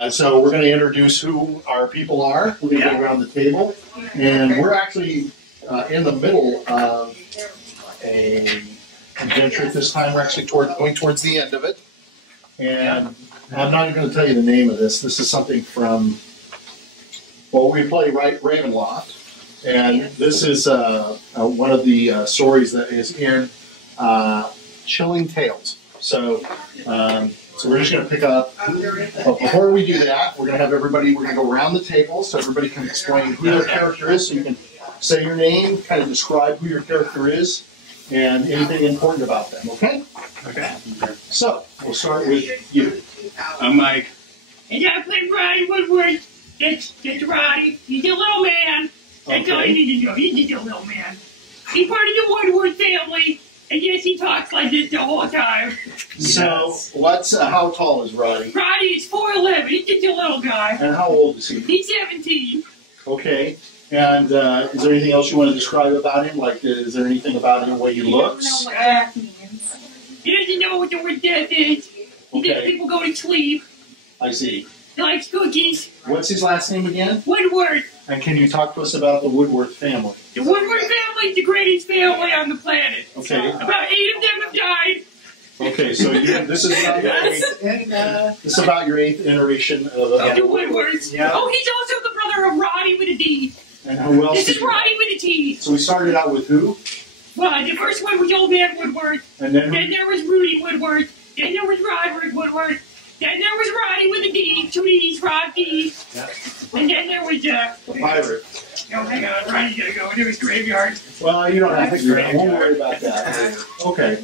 And so we're going to introduce who our people are. We're going to go around the table. And we're actually in the middle of a adventure at this time. We're actually going towards the end of it. And I'm not even going to tell you the name of this. This is something from, well, we play Ravenloft. And this is one of the stories that is in Chilling Tales. So we're just going to pick up. But before we do that, we're going to have everybody, we're going to go around the table so everybody can explain who their character is. So you can say your name, kind of describe who your character is, and anything important about them, okay? Okay. So, we'll start with you. I'm Mike. And I play Roddy Woodward. That's Roddy. He's a little man. That's all you need to know. He's just a little man. He's part of the Woodward family. And yes, he talks like this the whole time. So, how tall is Roddy? Roddy is 4'11". He's just a little guy. And how old is he? He's 17. Okay. And is there anything else you want to describe about him? Like, is there anything about him, the way he looks? I don't know what death means. He doesn't know what the word death is. He thinks people go to sleep. I see. He likes cookies. What's his last name again? Woodward. And can you talk to us about the Woodworth family? The Woodward family is the greatest family on the planet. Okay. About 8 of them have died. Okay, so this is about your this is about your 8th iteration of The Woodwards. Yeah. Oh, he's also the brother of Roddy with a D. And who else? This is Roddy with a T. So we started out with who? Well, the first one was Old Man Woodward. And then there was Rudy Woodward. Then there was Roderick Woodward. Then there was Roddy with a D. 2 D's, Rod D. Yeah. And then there was the pirate. Oh, hang on. Roddy's gotta go into his graveyard. Well, you don't have to do that. Won't worry about that. Okay.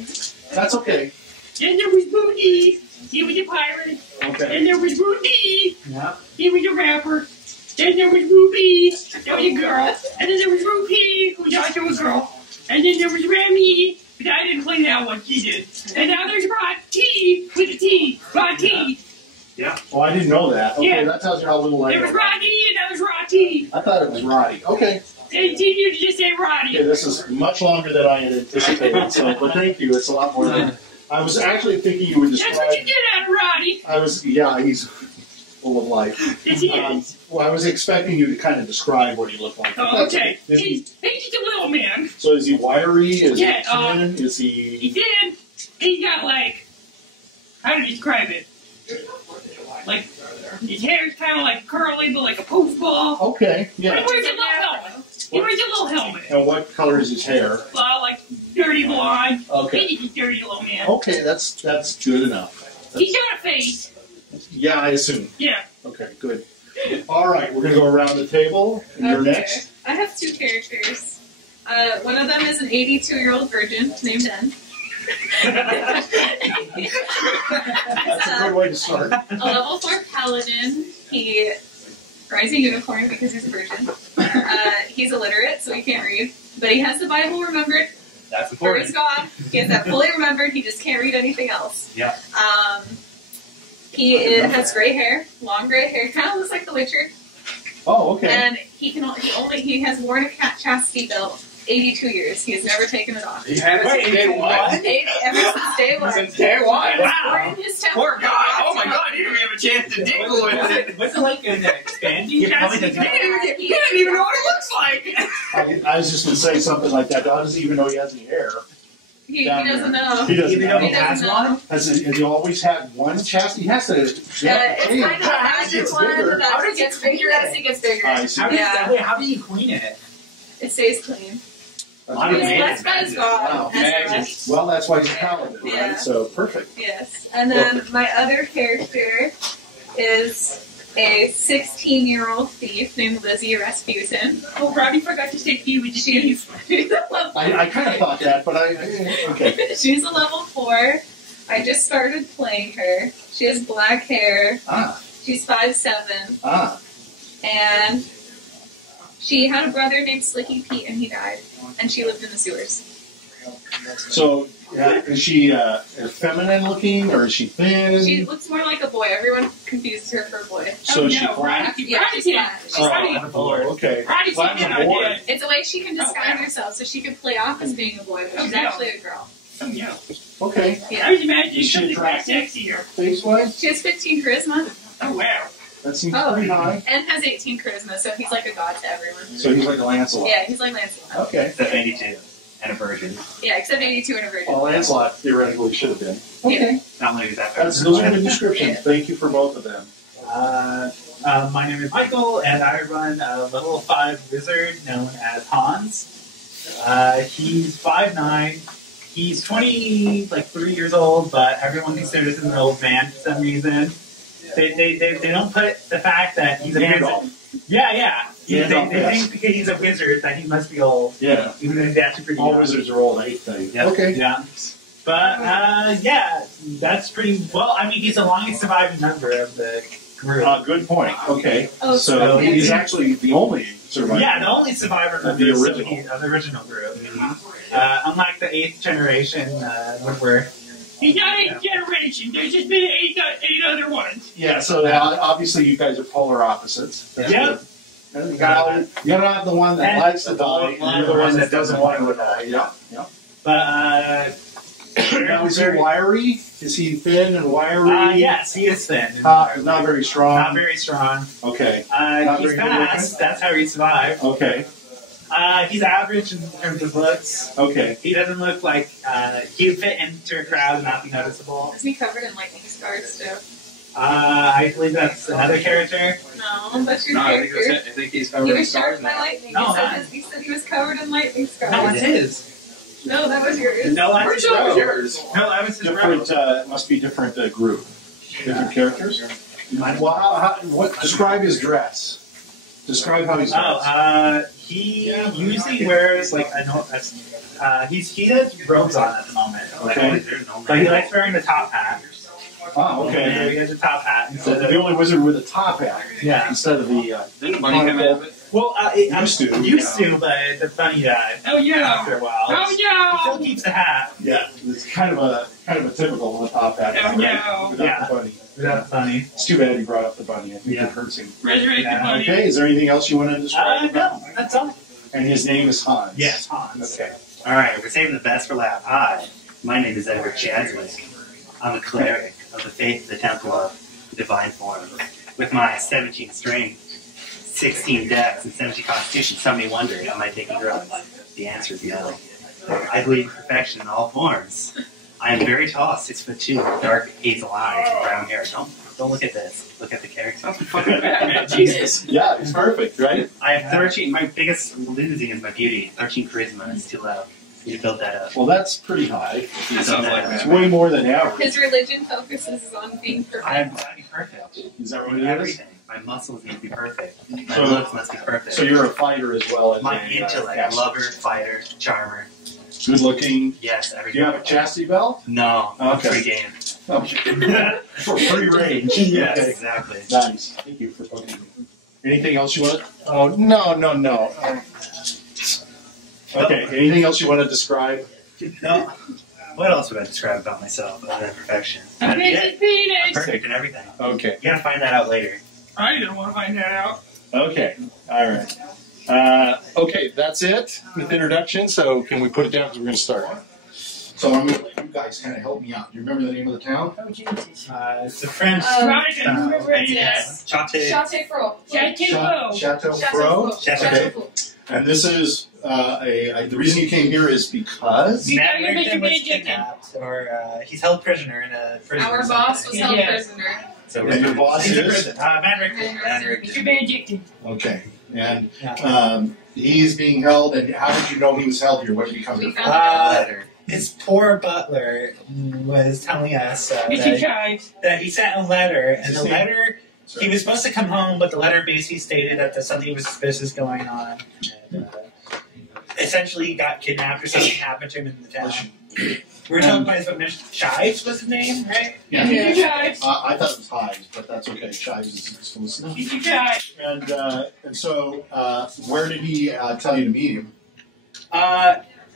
That's okay. Then there was Boo D. He was a pirate. Okay. Then there was Boo D. Yeah. He was a rapper. Then there was Ruby, that was a girl. And then there was Rupee, who was also a girl. And then there was Remy, but I didn't play that one, she did. And now there's Rod T with a T. Rod T. Yeah. Oh, I didn't know that. Okay, yeah. That tells you how little I know. There was Roddy and there was Rod T. I thought it was Roddy. Okay. It's easier to just say Roddy. Okay, this is much longer than I had anticipated, but thank you. It's a lot more than I was actually thinking you would describe. That's what you did out of Roddy. Yeah, he's full of life. Yes, he is. Well, I was expecting you to kind of describe what he looked like. Oh, okay. He's just a little man. So is he wiry? Is yeah, he thin? Is he... He did. He's got, like, how to describe it? Like, his hair's kind of like curly, but like a poof ball. Okay, yeah. But he wears a little helmet. He wears a little helmet. And what color is his hair? Well, like, dirty blonde. Okay. He's a dirty little man. Okay, that's good enough. He's got a face. Yeah, I assume. Yeah. Okay, good. All right, we're going to go around the table. And you're next. I have 2 characters. One of them is an 82-year-old virgin named N. That's a good way to start. A level 4 paladin. He rides a unicorn because he's a virgin. He's illiterate, so he can't read. But he has the Bible remembered. That's For important. his God. He has that fully remembered. He just can't read anything else. Yeah. He has gray hair, long gray hair. Kind of looks like the Witcher. Oh, okay. And he has worn a chastity belt 82 years. He has never taken it off. He had it since day one? Ever since day one. Since day one? Wow. Poor guy. Oh my god, he didn't even have a chance to tingle with it. What's it like in the expanding? He didn't even know what it looks like. I was just going to say something like that. How does he even know he has any hair? He doesn't know. He doesn't know. He doesn't know. Has he always had one chastity? He has to. It's kind of a magic one that gets bigger as he gets bigger. How do you clean it? It stays clean. That's by his God. Magic. Well, that's why he's a paladin, Yeah. right? So, perfect. Yes. And then my other character is a 16-year-old thief named Lizzie Rasputin. Oh, Roddy forgot to say he was a thief. I kind of thought that, but okay. She's a level 4. I just started playing her. She has black hair. She's 5'7". And she had a brother named Slicky Pete, and he died. And she lived in the sewers. So, is she feminine looking, or is she thin? She looks more like a boy. Everyone confuses her for a boy. So is she black? Yeah, she's black. She's black. Oh, okay. Roddy's a boy. It's a way she can disguise herself, so she can play off as being a boy, but she's actually a girl. Oh, yeah. Okay. Yeah. I was imagining Is she something quite attractive? sexier. Face-wise? She has 15 charisma. Oh, wow. That seems pretty high. And has 18 charisma, so he's like a god to everyone. So he's like a Lancelot. Yeah, he's like Lancelot. Okay. Except 82 and a virgin. Yeah, except 82 and a virgin. Well, Lancelot theoretically should have been. Okay. Not when he was that Those are good descriptions. Thank you for both of them. My name is Michael, and I run a level 5 wizard known as Hans. He's 5'9". He's 23 years old, but everyone considers him an old man for some reason. They don't put the fact that he's a wizard. Yeah. They think because he's a wizard that he must be old. Yeah. Even though he's actually pretty All young. wizards are old, I think. Yep. Okay. Yeah. But, that's pretty... Well, I mean, he's the longest surviving member of the group. Good point. Okay. Oh, so yeah. he's actually the only survivor. Yeah, the only survivor of the original group. Unlike the 8th generation Woodward. He's not 8th generation. There's just been 8 other ones. Yeah, so obviously you guys are polar opposites. That's Yep. good. You gotta have the one that likes to die, and the one that doesn't want to die. Yeah. But, Now, is he wiry? Is he thin and wiry? yes, he is thin. Not very strong. Not very strong. Okay. He's very good fast. looking? That's how he survived. Okay. He's average in terms of looks. Okay. He doesn't look like he would fit into a crowd and not be noticeable. Is he covered in lightning scars too? I believe that's another character. No, that's your No, character. I think he's He covered in was stars struck by now. lightning. No, He said he was covered in lightning scars. No, that's his. No, that was yours. No, that's his That was robe. yours. No, that was his Different. robe. Must be different group. Different characters. Well, what? Describe his dress. Describe how he's dressed. He usually wears like he has robes on at the moment. Okay. But he likes wearing the top hat. Oh, So okay. he has a top hat So instead the of only wizard with a top hat. Yeah. Instead of the. Didn't the bunny come out of it? well, Used to, used to, but the bunny died Oh, yeah. after a while. Oh, He no. still keeps the hat Yeah, it's kind of a typical top hat. Oh, right? no. Without Yeah. the bunny. without the bunny. It's too bad he brought up the bunny. I think Yeah. it hurts him. Resurrect the bunny. Okay, is there anything else you want to describe? No, that's all. And his name is Hans. Yes, Hans. Okay. All right, we're saving the best for last. Hi, my name is Edward Chadswick. I'm a cleric of the faith of the Temple of Divine Form. With my 17 strength, 16 dex, and 17 constitution, some may wonder, am I taking drugs? The answer is no. I believe in perfection in all forms. I am very tall, 6'2", with dark hazel eyes and brown hair. Don't look at this. Look at the character. Jesus. Yeah, it's perfect, right? I have 13. My biggest losing is my beauty. 13 charisma. It's too low. You need to build that up. Well, that's pretty high. You build that up. It's way more than average. His religion focuses on being perfect. I am trying to be perfect. Is that what it is? Everything. My muscles need to be perfect. My So- looks must be perfect. So you're a fighter as well as My a, intellect, caster. lover, fighter, charmer. Good looking. Yes, Do everything. you have a chastity belt? No. Okay. Free game. For free range. Yes, Okay. exactly. Nice. Thank you for poking me. Anything else you want? Oh, no. Okay. Anything else you want to describe? No. What else would I describe about myself other than perfection? A That's basic it. I'm penis. perfect in everything. Okay. You gotta find that out later. I don't want to find that out. Okay. All right. Okay, that's it with introduction. So can we put it down because we're going to start? So I'm going to let you guys kind of help me out. Do you remember the name of the town? Oh, Jesus. It's a French. Right, I remember it. Yes. Chate. Chate Fro. Chateau. Chateau Chateau Fro. Fro. Chateau. Chateau Fro. And this is the reason you came here is because Matt you're Rickton was Mr. Chicken. kidnapped, or he's held prisoner in a prison. Our or boss something. was held Yeah. prisoner. So and your boss He's in is prison. Matt Rickton. Mr. Benedictine. okay. And Yeah. he's being held. And how did you know he was held here? What did he come We here for? found a Letter. His poor butler was telling us Mr. Chives. that he sent a letter, and the See? letter, he was supposed to come home, but the letter basically stated that something was suspicious going on. And, essentially, he got kidnapped or something happened to him in the town. We were told by his footman, Shives was his name, right? Yeah. Mr. Chives. I thought it was Hives, but that's okay. Shives is exclusive. Mr. Chives. And so, where did he tell you to meet him?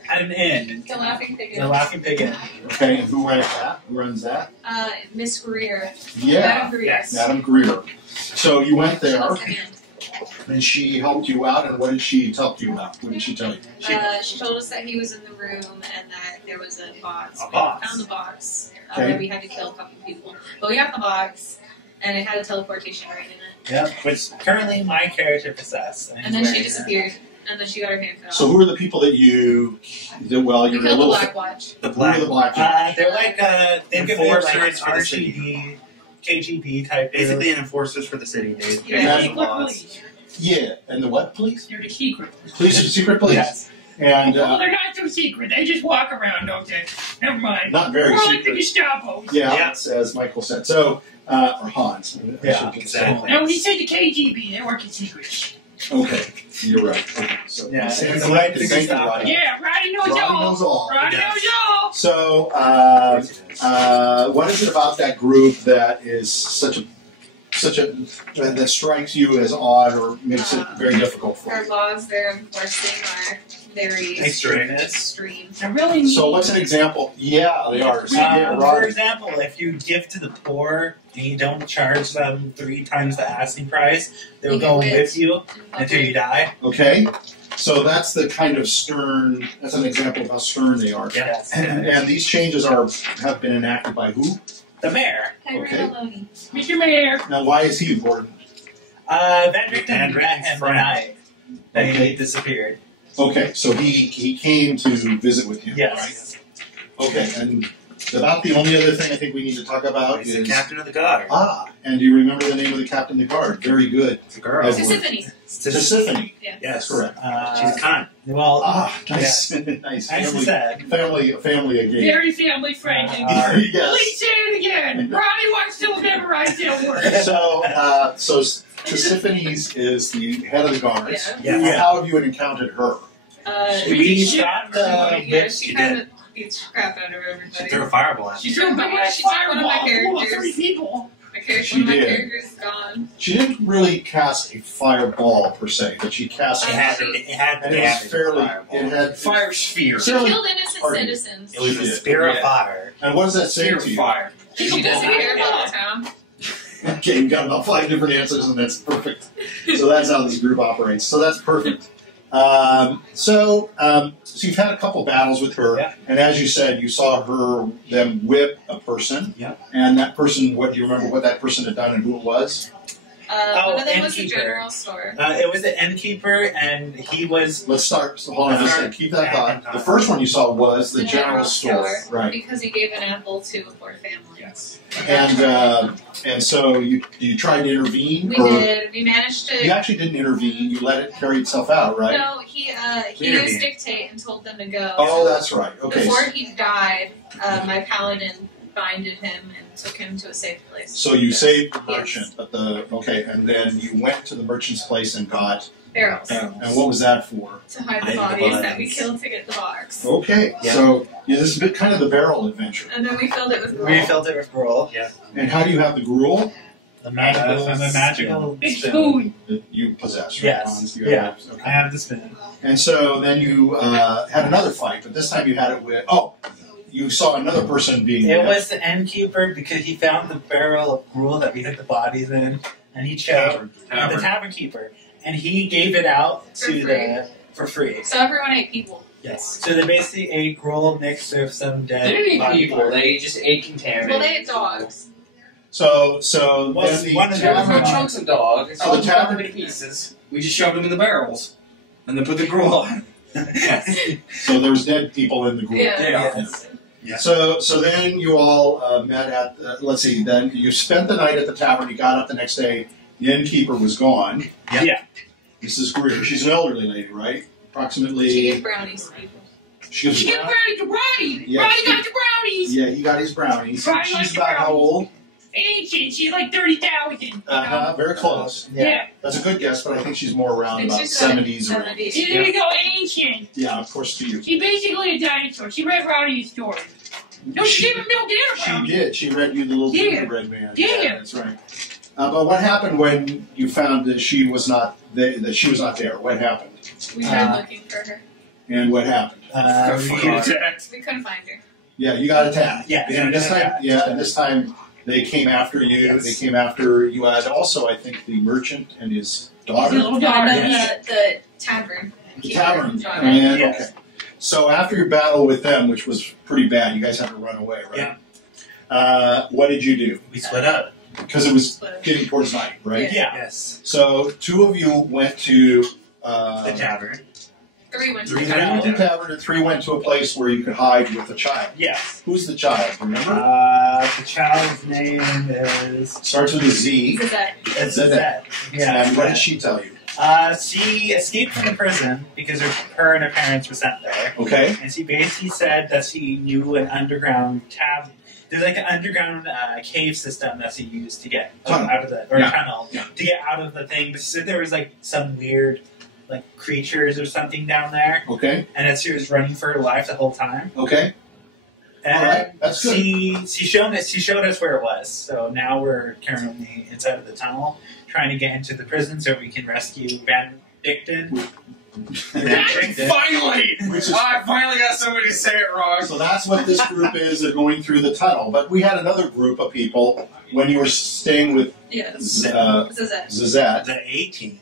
At an inn. The Laughing Pig. The Laughing Pig Inn. Okay, and who runs that? Who runs that? Miss Greer. Yeah, Madam Greer. Yes. Madam Greer. So you went She there, was the hand. and she helped you out. And what did she talk to you about? What did she tell you? She told us that he was in the room and that there was a box. A box. We found the box. Okay. That we had to kill a couple people. But we got the box, and it had a teleportation ring in it. Yep, which currently my character possesses. And then she disappeared, and then she got her hand cut off. So who are the people that you? Well, We you're a killed the little. Black Watch. The Who are the black. black? They're like think of it Enforcers like for the city. RGB, KGB type. Basically, an enforcers for the city. They Yeah. make Secret laws. police. Yeah, and the what police? They're the secret. Police, secret police, Yes. and Well, they're not so secret. They just walk around, don't they? Never mind. not very We're like the secret. Gestapo. Yeah, Yeah. as Michael said. So, or Hans. I Yeah, should just exactly. Now, when you say the KGB, they work in secret. Okay, you're right. Okay, so Yeah, Thank it's you, like thank the you, Roddy. Yeah, Roddy knows Roddy all. knows all. Roddy Yes. knows all. So, what is it about that group that is such a that strikes you as odd or makes it very difficult for Our you? laws they're enforcing are very Extremist. extreme. I really need. So, what's an example? Yeah, they are. So, yeah, For Roddy. example, if you give to the poor and you don't charge them 3 times the asking price, they'll You go get with you until you die. Okay, so that's the kind of stern. That's an example of how stern they are. Yes. And these changes have been enacted by who? The mayor. Okay. Mr. Mayor. Now, why is he important? Vendrick Van met Ricken's him the friend. night that Okay. he disappeared. Okay, so he came to visit with you. Yes. Okay, and about the only other thing I think we need to talk about He's the is captain of the guard. and do you remember the name of the captain of the guard? Very good. It's a girl. Yes. Tiffany. Sisyphone. Yeah. That's correct. She's a con. Well, Nice, nice. nice and sad. Family again. Very family friendly. Yes. Please say it again. Roddy wants to memorize that word. So Sisyphones is the head of the guard. Yeah. Yeah. How have you encountered her? We stopped Yeah, the she kind of beats the crap out of She everybody. threw a fireball at She me. threw a big ass She took one of my fireball. Full of characters. 3 people. She One of my did. characters is gone. She didn't really cast a fireball per se, but she cast It had the and it was damage of fairly. fireball. It had Fire sphere. She Fairly killed innocent hardy. citizens. It was a She did. spear of Yeah. fire. And what does that say Sphere to you? fire. She doesn't care about the town. Okay, you got about 5 different answers, and that's perfect. So that's how this group operates. So that's perfect. So you've had a couple battles with her, Yeah. and as you said, you saw them whip a person. Yeah. And that person, what do you remember? What that person had done and who it was? One of them was the innkeeper. general store. It was the innkeeper, and he was. Let's start. So hold on just a second. Keep that thought. The first one you saw was the general store, right? Because he gave an apple to a poor family. Yes. And so you tried to intervene, We or did. We managed to. you actually didn't intervene. You let it carry itself out, right? No, he Intervene. used dictate and told them to go. Oh, that's right. Okay. Before he died, my paladin binded him and took him to a safe place. So you saved the Yes. merchant, but and then you went to the merchant's place and got, Barrels. and what was that for? To hide the Hide the bodies that we bodies. killed to get the box. Okay, Yeah. so this is a bit kind of the barrel adventure. And then we filled it with We gruel. filled it with gruel. And how do you have the gruel The magical Big spoon. spoon. that you possess? Right? Yes. Hans? You Yeah. have- okay. I have the spoon. And so then you had another fight, but this time you had it with, you saw another person being It whipped. was the innkeeper because he found the barrel of gruel that we hid the bodies in, and he chose the tavern keeper, and he gave it out for free. So everyone ate people. Yes. So they basically ate gruel mixed with some dead. They didn't eat body people. parts. They just ate Well, contaminated. they ate dogs. So Was then one the of There were them- chunks of dog. It's So all the chopped tavern- into pieces. We just shoved them in the barrels. And then put the gruel on. Yes. so there was dead people in the group. Yeah. Yes. So then you all met at, let's see, then you spent the night at the tavern, you got up the next day, the innkeeper was gone. Yeah. Mrs. Greer, she's an elderly lady, right? Approximately. She gave brownies to people. She was She gave brownie to Roddy. Yeah, Roddy she- got the brownies. Yeah, he got his brownies. Roddy She's likes about how brownies. old? Ancient. She's like 30,000. Very close. Yeah. That's a good guess, but I think she's more around It's about just 70s or 70s. See, there you go, ancient. yeah, of course to you. She's basically a dinosaur. She read Roddy's story. No, she gave him Bill Gator She brownies. did. She read you the little Yeah. gingerbread man. Yeah. That's right. But what happened when you found that she was not that she was not there? What happened? We tried looking for her. And what happened? We- We couldn't find her. Yeah, you got attacked. Yeah, And this got time, attacked. yeah, and this time they came after you. Yes. They came after you had also, I think, the merchant and his daughter. His little No, daughter. the tavern. The tavern. Daughter. And, Yes. okay. So after your battle with them, which was pretty bad, you guys had to run away, right? Yeah. What did you do? We split up. because it was getting towards night, right? Yeah. Yes. So 2 of you went to The tavern. 3 went to 3 the went to the tavern, and 3 went to a place where you could hide with the child. Yes. Who's the child? Remember? The child's name is Starts with a Z. Zed. Yeah. And what did she tell you? She escaped from the prison because her and her parents were sent there. Okay. And she basically said that she knew an underground there's like an underground cave system that she used to get out of the tunnel to get out of the thing. But she said there was like some weird like creatures or something down there. Okay. And that she was running for her life the whole time. Okay. And all right. That's good. She showed us where it was. So now we're currently inside of the tunnel, trying to get into the prison so we can rescue Van Dicton. Finally! I finally got somebody to say it wrong. So that's what this group is. They're going through the tunnel. But we had another group of people when you were staying with Zazette. The A-team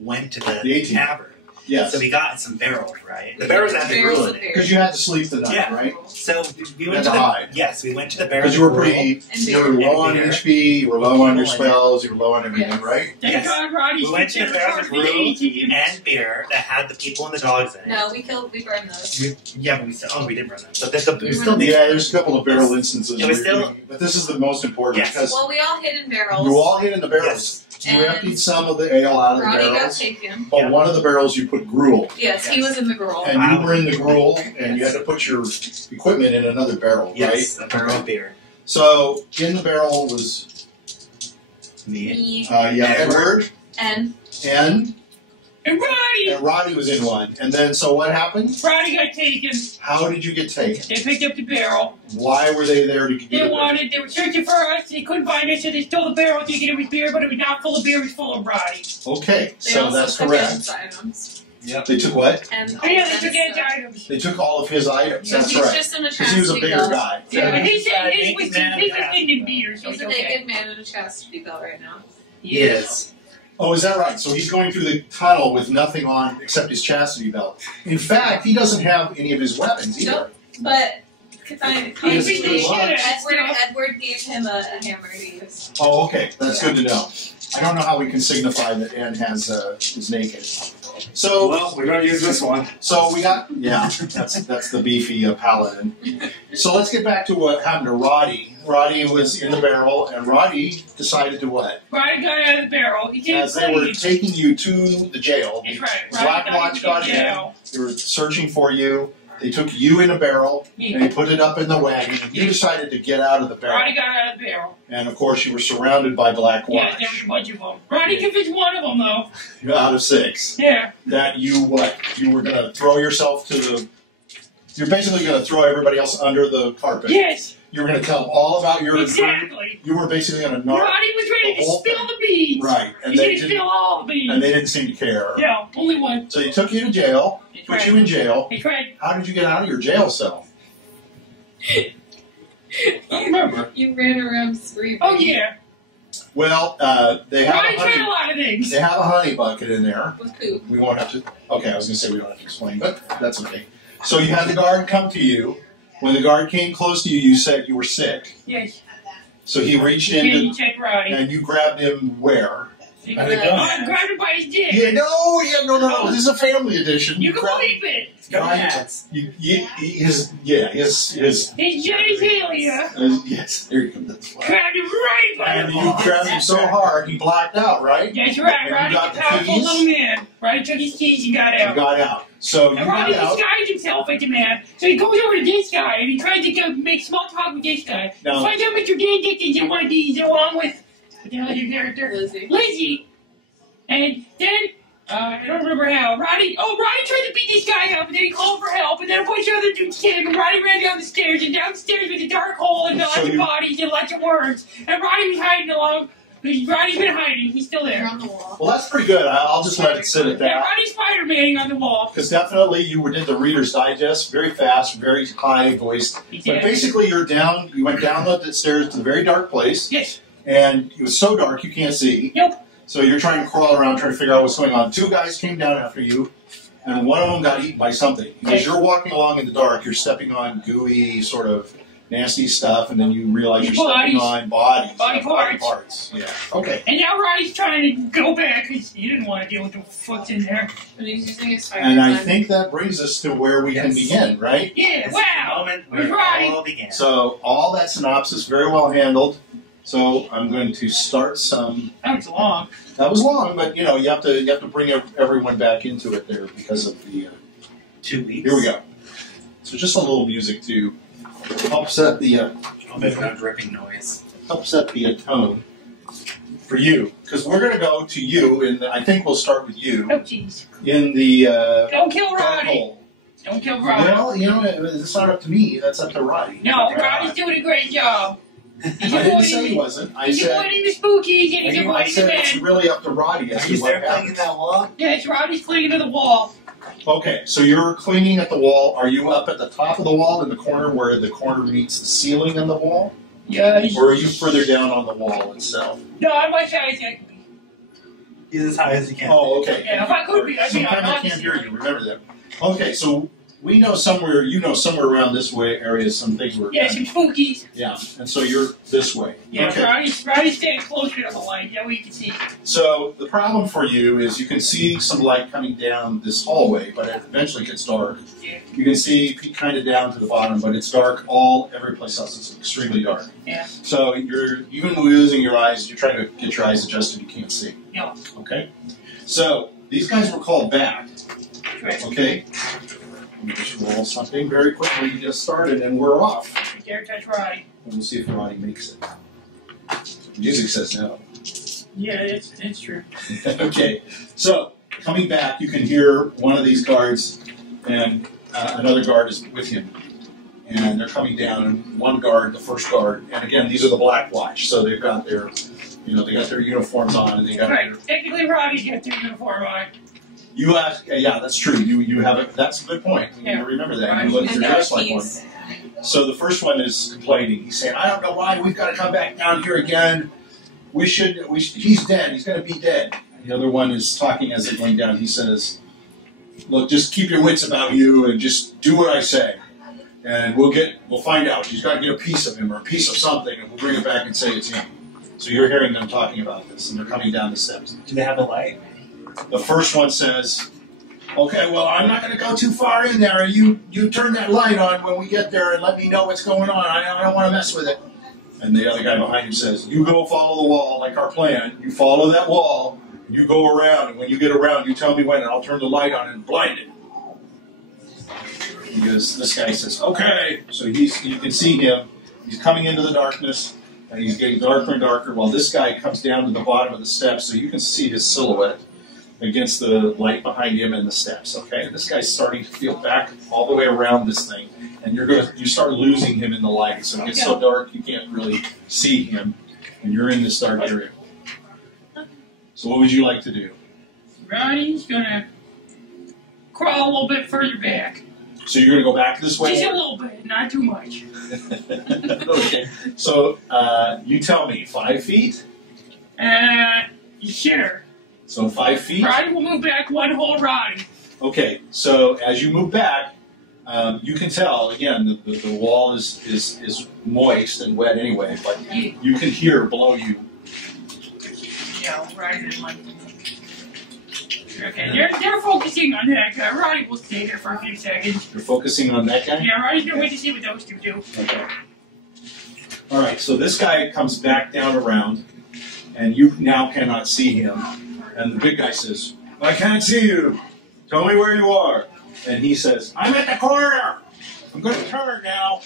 went to the A-team. tavern. Yes. So we got some barrels, right? The barrels had been ruined. Because you had to sleep the night, Yeah. right? So we You went had to to hide. Yes, we went to the barrels. Because you were pretty, you were low on HP, you were low on your spells, you were low on everything, right? Yes. Roddy, We went to the barrels of brew and beer that had the people and the dogs in it. No, we burned those. But we did burn them. So we still need. Yeah, there's a couple of barrel instances. It was still- but this is the most important because Well, we all hid in barrels. you all hid in the barrels. You And emptied some of the ale out of the Roddy got barrels, taken. but one of the barrels you put gruel. Yes, he was in the gruel. And you were in the gruel, and you had to put your equipment in another barrel, Yes, right? a barrel of beer. So in the barrel was Me. Edward And And Roddy! and Roddy was in one. And then so what happened? Roddy got taken. How did you get taken? They picked up the barrel. Why were they there to get They it? they were searching for us. They couldn't find us, so they stole the barrel thinking it was beer, but it was not full of beer, it was full of Roddy. Okay, they so also that's took correct. his items. Yep. They took what? And Oh, yeah, they all took that Ed's stuff. items. They took all of his items. So That's he's right. just in a Because he was a chastity bigger belt. guy. Yeah, but he said his naked was man in a in beer, so He's it's a okay. naked man in a chastity belt right now. Yes. Oh, is that right? So he's going through the tunnel with nothing on except his chastity belt. In fact, he doesn't have any of his weapons either. Nope. But He has They good should luck. have. Edward gave him a hammer to use. Oh, okay. That's good to know. I don't know how we can signify that Ed is naked. So, Well, we're going to use this one. so we got that's the beefy paladin. So let's get back to what happened to Roddy. Roddy was in the barrel, and Roddy decided to what? Roddy got out of the barrel. He didn't As they were play. taking you to the jail, That's right. Black Roddy Watch got to in. jail. They were searching for you. They took you in a barrel, and they put it up in the wagon, and you decided to get out of the barrel. Roddy got out of the barrel. And of course, you were surrounded by Black Yeah, Watch. there was a bunch of them. Roddy convinced one of them, though. Out of 6. Yeah. That you what? You were going to throw yourself to the... You're basically going to throw everybody else under the carpet. Yes. You were going to tell them all about your... Exactly. You were basically going to narc... Roddy was ready the to whole spill thing. the beans. Right. He didn't spill all the beans. And they didn't seem to care. Yeah, only one. So you took you to jail, put you in jail. He tried. How did you get out of your jail cell? I don't remember. You ran around screaming. Oh, yeah. Well, they have Roddy a tried a honey... lot of things. They have a honey bucket in there. With poop. We won't have to... Okay, I was going to say we don't have to explain, but that's okay. So you had the guard come to you. When the guard came close to you, you said you were sick. Yes. So he reached in You checked Roddy. and you grabbed him where? By the gun. I grabbed him by his dick. Yeah, no. This is a family edition. You can grabbed- believe it. Gunheads. His His genitalia. yes, there you go. That's why. Grabbed him right by And the you balls. grabbed him so hard he blacked out, right? That's right. And you Roddy's got a the powerful keys? little man. Roddy took his keys and got You out. got out. So you And Roddy got out. disguised himself like a man. So he goes over to this guy and he tries to go make small talk with this guy. No. He finds out Mr. Dan Dickens in one of these along with what the hell is your character? Lizzie. Lizzie. And then I don't remember how. Roddy tried to beat this guy up and then he called for help and then a bunch of other dudes came and Roddy ran down the stairs and downstairs was a dark hole and lots of bodies and lots of worms. And Roddy was hiding along. Roddy's been hiding. He's still They're there. on the wall. Well, that's pretty good. I'll just let it sit at Yeah, that. Roddy's Spider-Man on the wall. Because definitely you did the Reader's Digest very fast, very high voiced. He But did. basically you went down the stairs to the very dark place. Yes. And it was so dark you can't see. Nope. So you're trying to crawl around trying to figure out what's going on. 2 guys came down after you, and one of them got eaten by something. As you're walking along in the dark, you're stepping on gooey, sort of nasty stuff, and then you realize you're Bodies. stepping on bodies. Body parts. parts. Yeah. Okay. And now Roddy's trying to go back because he didn't want to deal with the foot's in there. And he's using his fire And I gun. think that brings us to where we can begin, right? Yeah, This wow. is the moment where it Roddy. all began. So all that synopsis very well handled. So I'm going to start some. That was long. That was long, but you know you have to bring everyone back into it there because of the. 2 weeks. Here we go. So just a little music to help set the I'll make a dripping noise. tone for you, because we're going to go to you, and I think we'll start with you Oh, jeez. in the Don't kill dark Roddy. hole. Don't kill Roddy. Well, you know, it's not up to me. That's up to Roddy. No, Roddy's doing a great job. He's I didn't say he avoiding, wasn't. I he's said avoiding the spookies and he's I avoiding the said it's men. really up to Roddy as Are to you what there playing in happens. that wall? Yes, Roddy's clinging to the wall. Okay, so you're cleaning at the wall. Are you up at the top of the wall in the corner where the corner meets the ceiling in the wall? Yes. Or are you further down on the wall itself? No, I'm as high as I can be. He's as high as he can. Oh, okay. Yeah, if I could be, I'd be Sometimes I on can't hear you. Remember that. Okay, so we know somewhere, you know somewhere around this way area, some things were. Yeah, some spookies. Yeah, and so you're this way. Yeah, Okay. Roddy's staying closer to the light. That way you can see. So the problem for you is you can see some light coming down this hallway, but it eventually gets dark. Yeah. You can see kind of down to the bottom, but it's dark every place else is extremely dark. Yeah. So you're even losing your eyes. You're trying to get your eyes adjusted. You can't see. Yeah. Okay. So these guys were called back. Right. Okay. Let me just roll something very quickly to get started, and we're off. You dare touch Roddy. And we'll see if Roddy makes it. Music says no. Yeah, it's true. Okay, so coming back, you can hear one of these guards, and another guard is with him, and they're coming down. And one guard, the first guard, and again, these are the Black Watch, so they've got their, they got their uniforms on, and they got Right. their. Technically, Roddy's got their uniform on. You ask, yeah, that's true. You have it. That's a good point. Yeah. You remember that. Right. You look And dressed like one. he's So the first one is complaining. He's saying, "I don't know why we've got to come back down here again. He's dead. He's going to be dead." The other one is talking as they're going down. He says, "Look, just keep your wits about you and just do what I say, and we'll find out. He's got to get a piece of him or a piece of something, and we'll bring it back and say it's him." So you're hearing them talking about this, and they're coming down the steps. Do they have a light? The first one says, "Okay, well, I'm not going to go too far in there. You turn that light on when we get there and let me know what's going on. I don't want to mess with it." And the other guy behind him says, "You go follow the wall like our plan. You follow that wall. You go around, and when you get around, you tell me when, and I'll turn the light on and blind it." Because this guy says, "Okay." So you can see him. He's coming into the darkness, and he's getting darker and darker, while this guy comes down to the bottom of the steps, so you can see his silhouette against the light behind him and the steps. Okay, and this guy's starting to feel back all the way around this thing, and you start losing him in the light. So it gets so dark you can't really see him, and you're in this dark area. So what would you like to do? Roddy's gonna crawl a little bit further back. So you're going to go back this way? Just a little bit, not too much. Okay. So you tell me, 5 feet? Sure. So 5 feet? Roddy will move back one whole Roddy. Okay, so as you move back, you can tell, again, the wall is moist and wet anyway, but you can hear below you. Yeah, Roddy didn't like it. Okay, they're focusing on that guy. Roddy will stay there for a few seconds. You're focusing on that guy? Yeah, Roddy's gonna wait to see what those two do. Okay. All right, so this guy comes back down around, and you now cannot see him. And the big guy says, "I can't see you. Tell me where you are." And he says, "I'm at the corner. I'm going to turn now."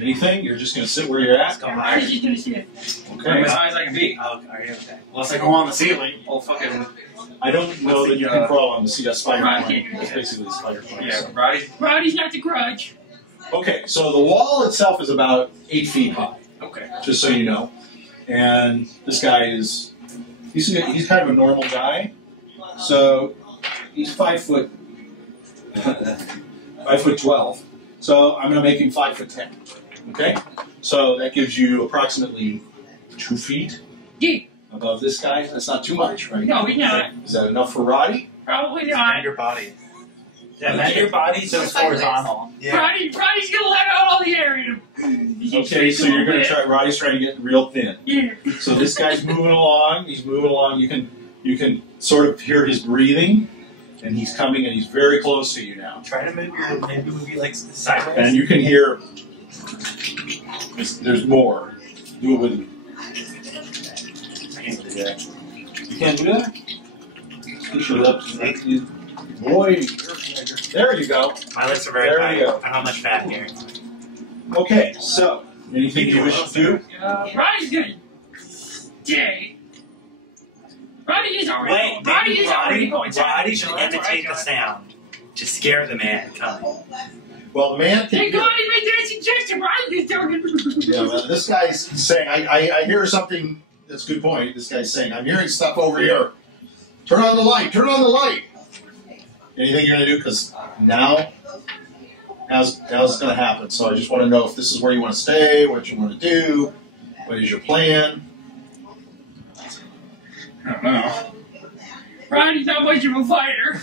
Anything? You're just going to sit where you're at? Yeah, Roddy's just gonna see it. I'm Okay. as high as I can be. Oh, are you okay? Unless I go on the ceiling, I'll fucking. I don't know that you can crawl on the seat. That's spider Right. climb. That's basically the spider climb. Yeah, Roddy. Roddy's not the grudge. Okay, so the wall itself is about 8 feet high, Okay. just so you know. And this guy he's kind of a normal guy. So he's 5 foot, 5'12". So I'm going to make him 5'10". Okay? So that gives you approximately 2 feet Yeah. above this guy. That's not too much, right? No, he's not. Is that enough for Roddy? Probably Expand not. your body. Yeah, then your body goes horizontal. Yeah. Roddy's gonna let out all the air in him. Okay, so you're going to try. Roddy's trying to get real thin. Yeah. So this guy's moving along. He's moving along. You can sort of hear his breathing, and he's coming, and he's very close to you now. Try to move your legs sideways. And you can hear. There's more. Do it with. I can't do that. You can't do that. Push your lips. Boy, there you go. My lips are very There tight. we go. I don't have much fat here. Okay, so anything you wish to do? Roddy's gonna stay. Roddy is already Wait, going. Roddy is already going. Roddy should imitate the sound to scare the man coming. Well, the man can. Thank God he made that suggestion. Roddy's talking. Yeah, well, this guy's saying, I hear something. That's a good point. This guy's saying, I'm hearing stuff over here. Turn on the light. Turn on the light. Anything you're going to do? Because now's it's going to happen. So I just want to know if this is where you want to stay, what you want to do, what is your plan. I don't know. Roddy's not much of a fighter.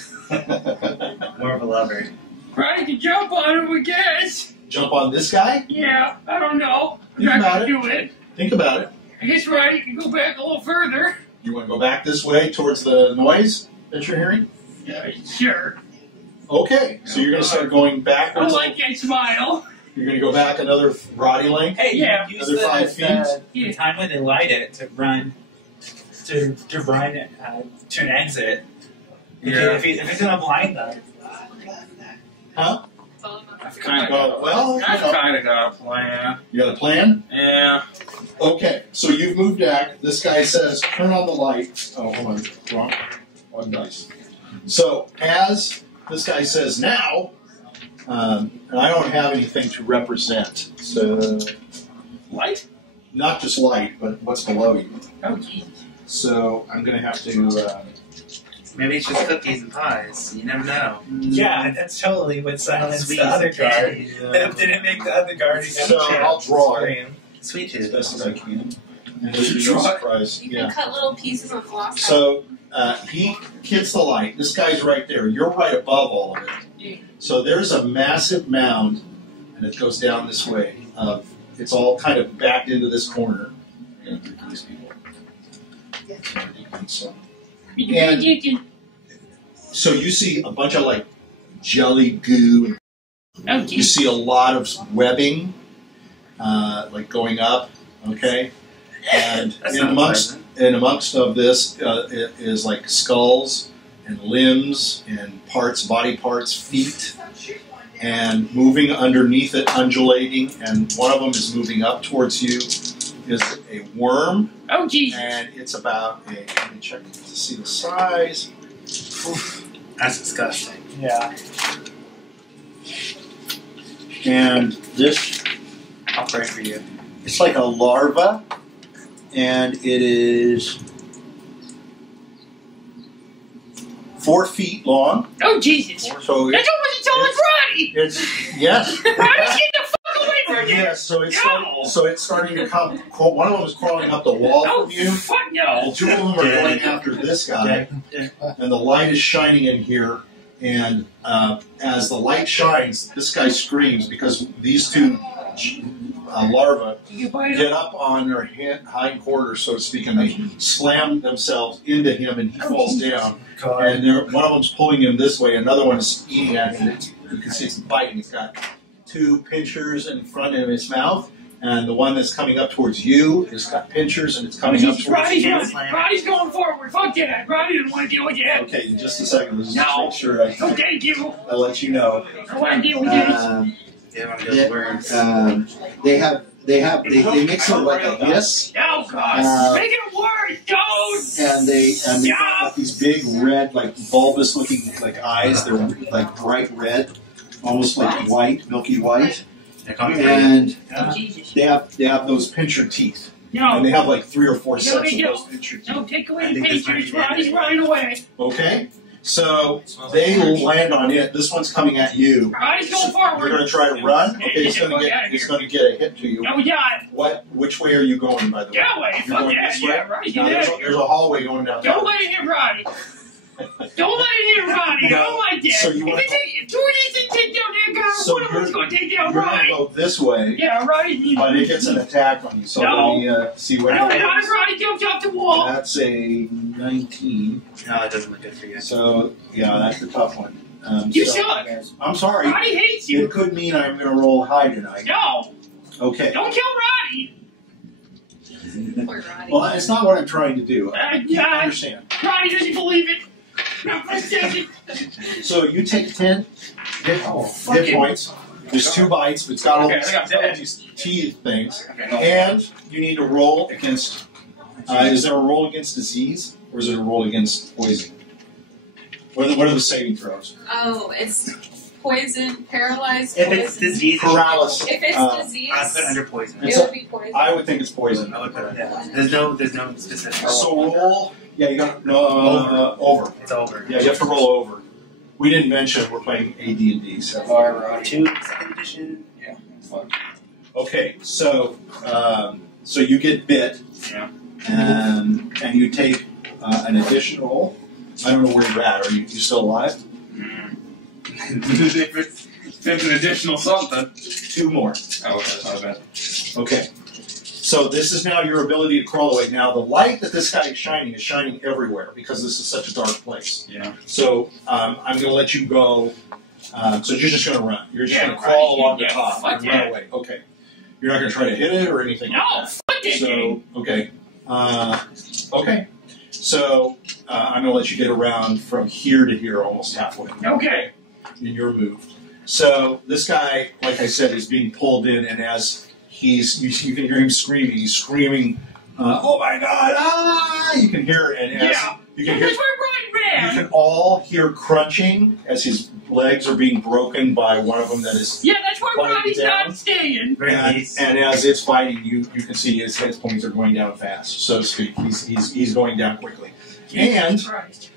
More of a lover. Roddy can jump on him, I guess. Jump on this guy? Yeah, I don't know. Think I'm not about gonna do it. Think about it. I guess Roddy can go back a little further. You want to go back this way towards the noise that you're hearing? Yeah, sure. Okay, so you're going to start going I backwards. like that smile. You're going to go back another Roddy length. Hey, Yeah. use Another 5 feet. the time when they light it to run to an exit. Yeah. If he's gonna blind them. Huh? I've kind of Well, I've kind of got a plan. You got a plan? Yeah. Okay, so you've moved back. This guy says, turn on the light. Oh, hold on. Wrong. One dice. So, as this guy says now, and I don't have anything to represent. So, Light? not just light, but what's below you. Oh, jeez. So, I'm going to have to. Maybe it's just cookies and pies. You never know. Yeah, that's totally what silenced Sweet the other as guard. candy. That didn't make the other guard even So, I'll draw it scream. Sweet as tooth. best as I can. And You there's no draw it? surprise. You can Yeah. cut little pieces of floss. So, he hits the light. This guy's right there. You're right above all of it. So there's a massive mound, and it goes down this way. It's all kind of backed into this corner. I'm gonna do these people. So you see a bunch of like jelly goo. Oh, You jeez. see a lot of webbing, like going up. Okay, and That's in not amongst of this is like skulls and limbs and body parts, feet. And moving underneath it, undulating, and one of them is moving up towards you, is a worm, Oh, jeez. and it's about a, let me check to see the size. That's disgusting. Yeah. And this, I'll pray for you. it's like a larva, and it is 4 feet long. Oh, Jesus. So That's almost as tall as Roddy. it's, yes. Roddy's getting the fuck away from you. Yes, so it's No. starting to come. One of them is crawling up the wall Oh, from you. fuck The no. 2 of them are going after this guy, and the light is shining in here. And as the light shines, this guy screams because these 2 larvae You bite get him. up on their hind quarters, so to speak, and they slam themselves into him, and he falls down. And one of them's pulling him this way, another one's eating at him. You can see it's biting. It's got 2 pinchers in front of his mouth, and the one that's coming up towards you has got pinchers, and it's coming up towards Roddy's you. running. Roddy's going forward. Fuck that. Roddy doesn't want to deal with you. Okay, in just a second. Let's just No. make sure Oh, thank you. I let you know. I want to deal with you. Yeah, one of those words. They mix it like a hiss, Oh, God. Make it a word. Don't. and they got like these big red, like bulbous looking like eyes. They're like bright red, almost like white, milky white, They're coming for you. and Oh, Jesus. They have those pincher teeth, No. and they have like 3 or 4 No, sets they of those don't. pincher teeth. Don't take away I the think this might pictures. be Roddy's it. running away. Okay, so they land on it. This one's coming at you. Roddy's going forward. You're going to try to run. Okay, it's Get going the fuck outta to get a hit to you. No, we got it. Which way are you going, by the way? That way. You're Fuck going yeah. this way? Yeah, Roddy, Now, get out of there's here. a hallway going down there. Don't let it hit Roddy. Don't let it hit Roddy. No. I don't like that. So you want if two of these things take down that guy, So one of them's going to take down you're going Roddy. to go this way, Yeah, Roddy. but it gets an attack on you. So No. let me see what No, happens. not if Roddy jumps off the wall. That's a 19. No, it doesn't look good for you. So, yeah, that's the tough one. You so- suck. I'm sorry. Roddy hates you. It could mean I'm going to roll high tonight. No, Okay. don't kill Roddy. Poor Roddy. Well, it's not what I'm trying to do. I Yeah, understand. Roddy doesn't believe it. Not for a second. So you take 10 hit fucking- points. There's 2 bites, but it's got all Okay, I think I'm dead. these teeth things. Okay, no. And you need to roll against. Is there a roll against disease, or is it a roll against poison? What are the saving throws? Oh, it's poison, paralyzed If poison. it's disease, Paralysis. If it's disease, I put under poison. It's it would be poison. I would think it's poison. I would put it. Yeah. There's no specific. So roll. Yeah, you got no over. It's over. Yeah, you have to roll over. We didn't mention we're playing AD&D. So. Two second edition. Yeah, fuck. Okay, so so you get bit. Yeah. And you take an additional. I don't know where you're at. Are you still alive? If it's an additional something. 2 more. Oh, that's not bad. Okay. So this is now your ability to crawl away. Now the light that this guy is shining everywhere because this is such a dark place. Yeah. So I'm going to let you go. So you're just going to run. You're just Yeah, going to crawl right. along the Yeah, top fuck and that. run away. Okay. You're not going to try to hit it or anything No, like fuck that that. So game. okay. Okay. So I'm going to let you get around from here to here, almost halfway. Okay. And you're moved. So this guy, like I said, is being pulled in, and as you can hear him screaming. He's screaming, "Oh my God! Ah!" You can hear it, and as Yeah. you can hear, That's where Roddy you ran. can all hear crunching as his legs are being broken by one of them that is. Yeah, that's where Biting Roddy's down. not staying. Very And, nice. and as it's biting, you can see his hit points are going down fast, so to speak. He's going down quickly. And Christ.